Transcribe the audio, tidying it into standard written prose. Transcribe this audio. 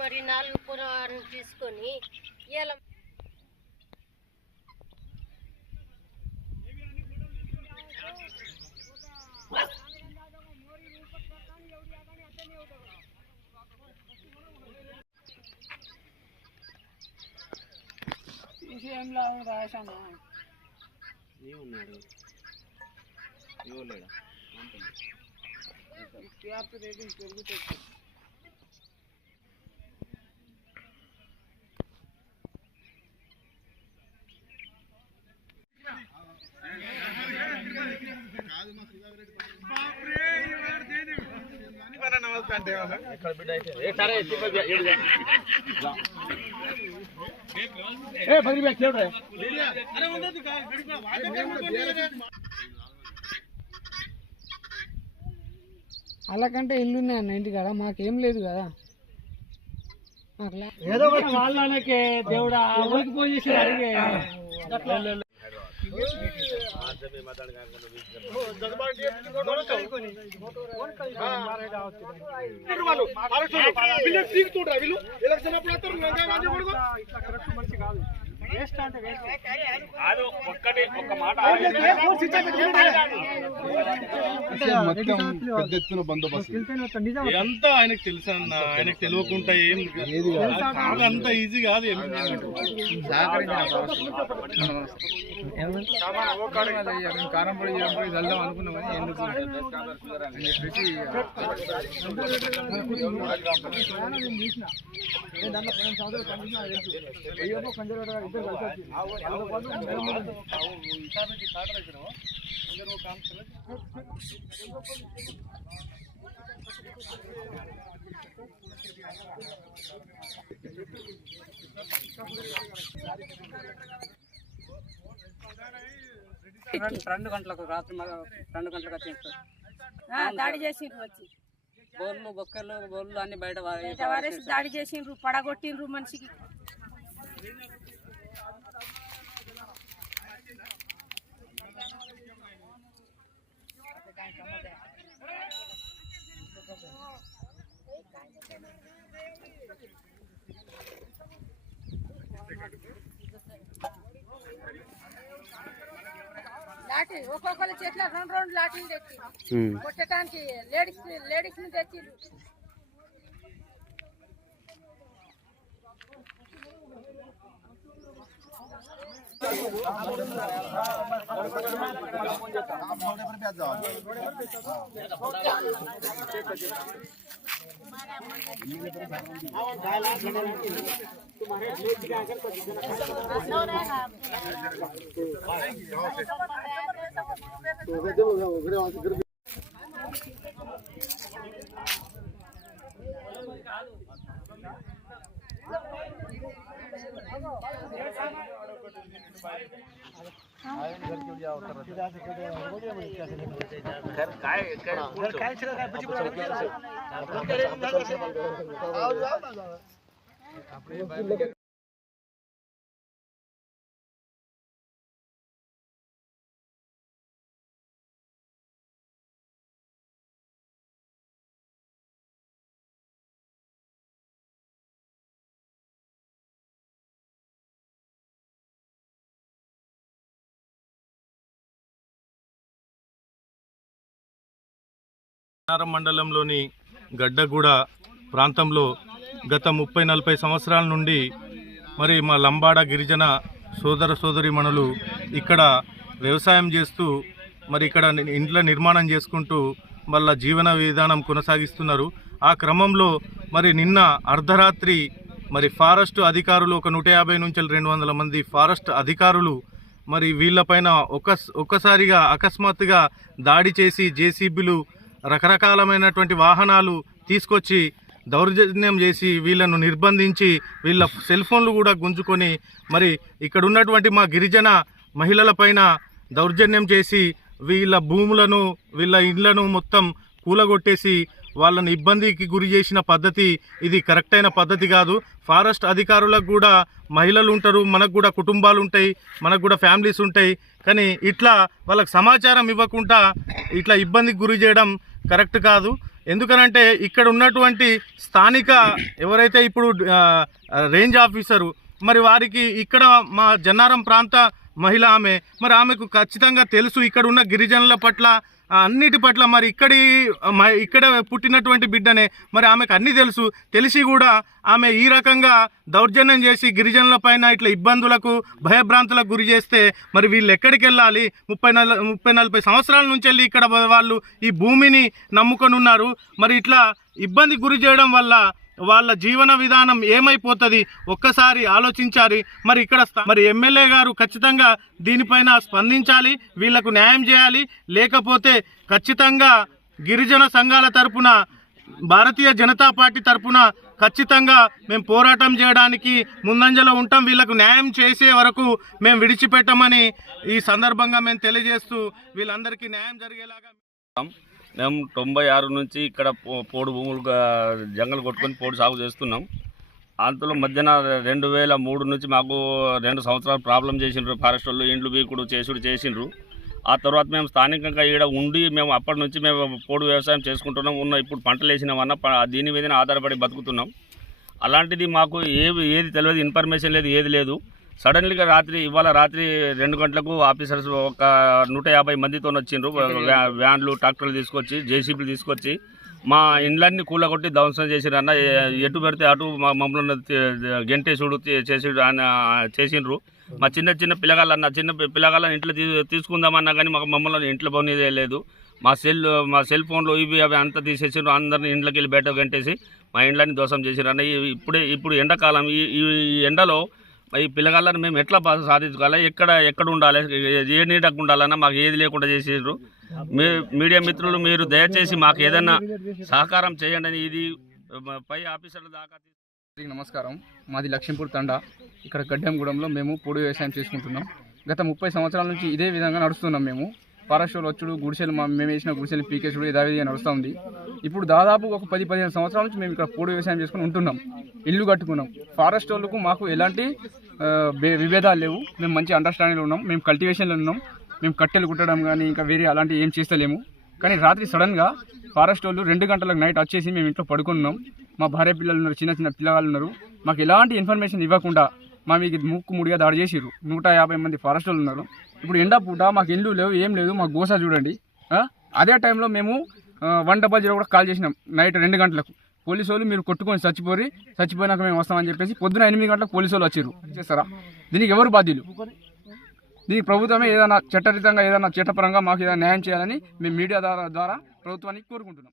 మరి 4 పొలాలను తీసుకొని ఇలా విషయంలో రాశాను ఏమున్నాడు ఎవరు టీఆర్పీ రేటింగ్ పెరుగుతుంది. అలాకంటే ఇల్లు ఉన్నాయన్న ఇంటికాడ, మాకేం లేదు కదా. ఏదో వాళ్ళకే దేవుడా ఊరికి ఫోన్ చేసి అడిగే పెద్ద ఎత్తున బందోబస్తు అంతా ఆయనకు తెలుసు అన్న. ఆయనకు తెలియకుండా ఏం అంత ఈజీ కాదు. కారంపొడి వెళ్దాం అనుకున్నాం కానీ ఎందుకు రెండు గంటలకు రాత్రి 2 గంటలకు వచ్చి దాడి చేసిండ్రు, వచ్చి బోర్లు బొక్కలు బోర్లు అన్ని బయట వారేసి దాడి చేసిండ్రు, పడగొట్టిండ్రు మనిషికి. లాఠీ ఒక్కొక్కరి చేతిలో 2 లాఠీలు తెచ్చి కొట్టడానికి లేడీస్ ని తెచ్చిండ్రు. మండలంలోని గడ్డగూడ ప్రాంతంలో గత 30-40 సంవత్సరాల నుండి మరి మా లంబాడ గిరిజన సోదర సోదరీమణులు ఇక్కడ వ్యవసాయం చేస్తూ మరి ఇక్కడ ఇండ్ల నిర్మాణం చేసుకుంటూ వాళ్ళ జీవన విధానం కొనసాగిస్తున్నారు. ఆ క్రమంలో మరి నిన్న అర్ధరాత్రి మరి ఫారెస్ట్ అధికారులు ఒక 150 నుంచి 200 మంది ఫారెస్ట్ అధికారులు మరి వీళ్ళపైన ఒక్కసారిగా అకస్మాత్తుగా దాడి చేసి జేసీబీలు రకరకాలమైనటువంటి వాహనాలు తీసుకొచ్చి దౌర్జన్యం చేసి వీళ్ళను నిర్బంధించి వీళ్ళ సెల్ ఫోన్లు కూడా గుంజుకొని మరి ఇక్కడ ఉన్నటువంటి మా గిరిజన మహిళలపైన దౌర్జన్యం చేసి వీళ్ళ భూములను వీళ్ళ ఇళ్లను మొత్తం కూలగొట్టేసి వాళ్ళని ఇబ్బందికి గురి చేసిన పద్ధతి ఇది కరెక్ట్ అయిన పద్ధతి కాదు. ఫారెస్ట్ అధికారులకు కూడా మహిళలు ఉంటారు, మనకు కూడా కుటుంబాలు ఉంటాయి, మనకు కూడా ఫ్యామిలీస్ ఉంటాయి. కానీ ఇట్లా వాళ్ళకి సమాచారం ఇవ్వకుండా ఇట్లా ఇబ్బందికి గురి చేయడం కరెక్ట్ కాదు. ఎందుకనంటే ఇక్కడ ఉన్నటువంటి స్థానిక ఎవరైతే ఇప్పుడు రేంజ్ ఆఫీసరు మరి వారికి ఇక్కడ మా జన్నారం ప్రాంత మహిళ ఆమె, మరి ఆమెకు ఖచ్చితంగా తెలుసు ఇక్కడ ఉన్న గిరిజనుల పట్ల అన్నిటి పట్ల, మరి ఇక్కడ పుట్టినటువంటి బిడ్డనే, మరి ఆమెకు అన్నీ తెలుసు. తెలిసి కూడా ఆమె ఈ రకంగా దౌర్జన్యం చేసి గిరిజనుల పైన ఇట్లా ఇబ్బందులకు భయభ్రాంతులకు గురి చేస్తే మరి వీళ్ళు ఎక్కడికి వెళ్ళాలి? 30-40 సంవత్సరాల నుంచి వెళ్ళి ఇక్కడ వాళ్ళు ఈ భూమిని నమ్ముకొని ఉన్నారు. మరి ఇట్లా ఇబ్బంది గురి చేయడం వల్ల వాళ్ళ జీవన విధానం ఏమైపోతుంది ఒక్కసారి ఆలోచించాలి. మరి ఇక్కడ మరి ఎమ్మెల్యే గారు ఖచ్చితంగా దీనిపైన స్పందించాలి, వీళ్లకు న్యాయం చేయాలి. లేకపోతే ఖచ్చితంగా గిరిజన సంఘాల తరపున, భారతీయ జనతా పార్టీ తరపున ఖచ్చితంగా మేము పోరాటం చేయడానికి ముందంజలో ఉంటాం. వీళ్లకు న్యాయం చేసే వరకు మేము విడిచిపెట్టమని ఈ సందర్భంగా మేము తెలియజేస్తూ వీళ్ళందరికీ న్యాయం జరిగేలాగా మేము 96 నుంచి ఇక్కడ పోడు భూములుగా జంగలు కొట్టుకొని పోడు సాగు చేస్తున్నాం. అందులో మధ్యన 2003 నుంచి మాకు 2 సంవత్సరాలు ప్రాబ్లం చేసిండ్రు. ఫారెస్ట్ వాళ్ళు ఇండ్లు బీకుడు చేసిండ్రు. ఆ తర్వాత మేము స్థానికంగా ఇక్కడ ఉండి మేము అప్పటి నుంచి మేము పోడు వ్యవసాయం చేసుకుంటున్నాం. ఇప్పుడు పంటలు వేసినామన్నా దీని మీదనే ఆధారపడి బతుకుతున్నాం. అలాంటిది మాకు ఏది తెలియదు, ఇన్ఫర్మేషన్ లేదు, ఏది లేదు. సడన్లీగా ఇవాళ రాత్రి 2 గంటలకు ఆఫీసర్స్ ఒక 150 మందితో వచ్చిండ్రు. వ్యాన్లు, ట్రాక్టర్లు తీసుకొచ్చి, జేసీబీలు తీసుకొచ్చి మా ఇండ్లన్నీ కూలగొట్టి ధ్వంసం చేసిండ్రు. అన్న ఎటు పెడితే అటు మమ్మల్ని గెంటేసుడు చేసిండ్రు. మా చిన్న పిల్లగాళ్ళని ఇంట్లో తీసుకుందామన్నా కానీ మమ్మల్ని ఇంట్లో పోనీదే లేదు. మా సెల్ ఫోన్లు ఇవి అవి అంతా తీసేసిండ్రు. అందరిని ఇంట్లోకి వెళ్ళి బయట గంటేసి మా ఇండ్లన్నీ దోషం చేసిండ్రు. అన్న ఇప్పుడు ఎండాకాలం, ఈ ఎండలో ఈ పిల్లగాళ్ళని మేము ఎట్లా సాధించుకోవాలి, ఎక్కడ ఉండాలి, ఏ నీడకు ఉండాలన్నా మాకు ఏది లేకుండా చేసిండ్రు. మీడియా మిత్రులు మీరు దయచేసి మాకు ఏదైనా సహకారం చేయండి అని ఇది పై ఆఫీసర్ల దాకా. నమస్కారం, మాది లక్ష్మీపూర్ తండా. ఇక్కడ గడ్డంగూడెంలో మేము పోడు వ్యవసాయం చేసుకుంటున్నాం. గత 30 సంవత్సరాల నుంచి ఇదే విధంగా నడుస్తున్నాం. మేము ఫారెస్ట్ వాళ్ళు వచ్చుడు, గుడిసెలు మేము వేసిన గుడిసెలు పీకేసుడు యథావిధిగా నడుస్తూ ఉంది. ఇప్పుడు దాదాపు ఒక 10-15 సంవత్సరాల నుంచి మేము ఇక్కడ పోడు వ్యవసాయం చేసుకుని ఉంటున్నాం. ఇల్లు కట్టుకున్నాం. ఫారెస్ట్ వాళ్ళకు మాకు ఎలాంటి విభేదాలు లేవు. మేము మంచి అండర్స్టాండింగ్లో ఉన్నాం. మేము కల్టివేషన్లో ఉన్నాం. మేము కట్టెలు కుట్టడం కానీ ఇంకా వేరే అలాంటివి ఏం చేస్తలేము. కానీ రాత్రి సడన్గా ఫారెస్ట్ వాళ్ళు 2 గంటలకు నైట్ వచ్చేసి మేము ఇంట్లో పడుకున్నాం. మా భార్య పిల్లలు ఉన్నారు, చిన్న పిల్లగాళ్ళు ఉన్నారు. మాకు ఎలాంటి ఇన్ఫర్మేషన్ ఇవ్వకుండా మా మీకు ముడిగా దాడి చేసిర్రు. 150 మంది ఫారెస్ట్ వాళ్ళు ఉన్నారు. ఇప్పుడు ఎండా పూట మాకు ఇల్లు లేవు, ఏం లేదు. మాకు గోసా చూడండి. అదే టైంలో మేము 100 కూడా కాల్ చేసినాం నైట్ 2 గంటలకు. పోలీసు వాళ్ళు మీరు కొట్టుకొని చచ్చిపోయినాక మేము వస్తామని చెప్పేసి పొద్దున 8 గంటలకు పోలీసు వాళ్ళు వచ్చారు. చేస్తారా? దీనికి ఎవరు బాధ్యులు? దీనికి ప్రభుత్వమే ఏదైనా చట్టరీతంగా ఏదైనా చట్టపరంగా మాకు ఏదైనా న్యాయం చేయాలని మేము మీడియా ద్వారా ప్రభుత్వానికి కోరుకుంటున్నాం.